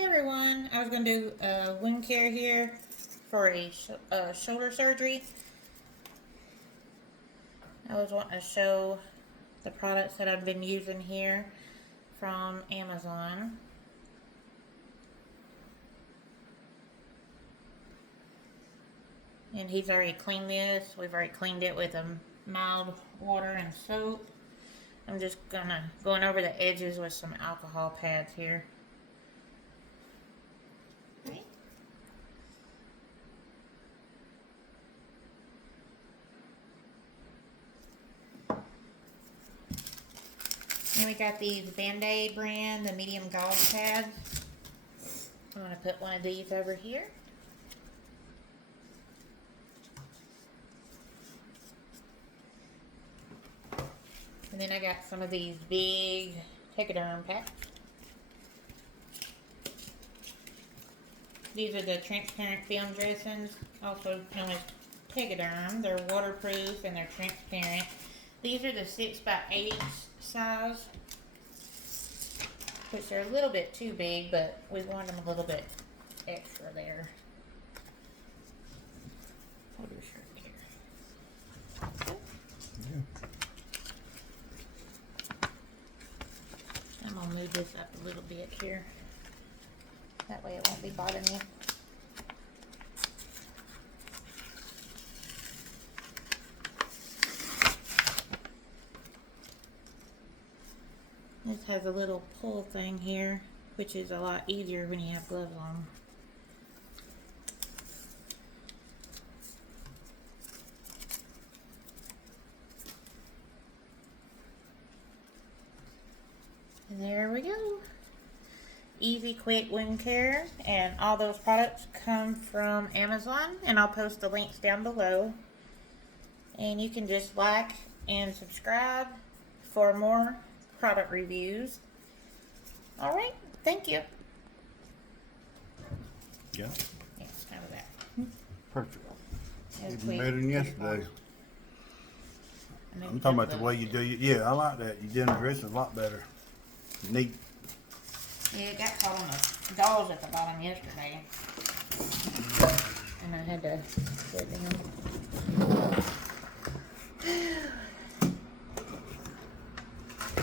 Hi everyone, I was going to do wound care here for a shoulder surgery. I was wanting to show the products that I've been using here from Amazon. And he's already cleaned this. We've already cleaned it with a mild water and soap. I'm just going over the edges with some alcohol pads here. Okay. And we got these Bandage brand, the medium gauze pads. I'm going to put one of these over here. And then I got some of these big Tegaderm packs. These are the transparent film dressings, also known as Tegaderm. They're waterproof and they're transparent. These are the 6x8 size, which are a little bit too big, but we want them a little bit extra there. Hold your shirt here. Yeah. I'm going to move this up a little bit here. That way it won't be bothering you. This has a little pull thing here, which is a lot easier when you have gloves on. And there we go. Easy, quick wound care, and all those products come from Amazon, and I'll post the links down below. And you can just like and subscribe for more product reviews. All right, thank you. Yeah. Yeah, how was that? Perfect. Even better than yesterday. I'm talking about the way you do it. Yeah, I like that. You did the dressing a lot better. Neat. Yeah, it got caught on the gauze at the bottom yesterday. And I had to put it down.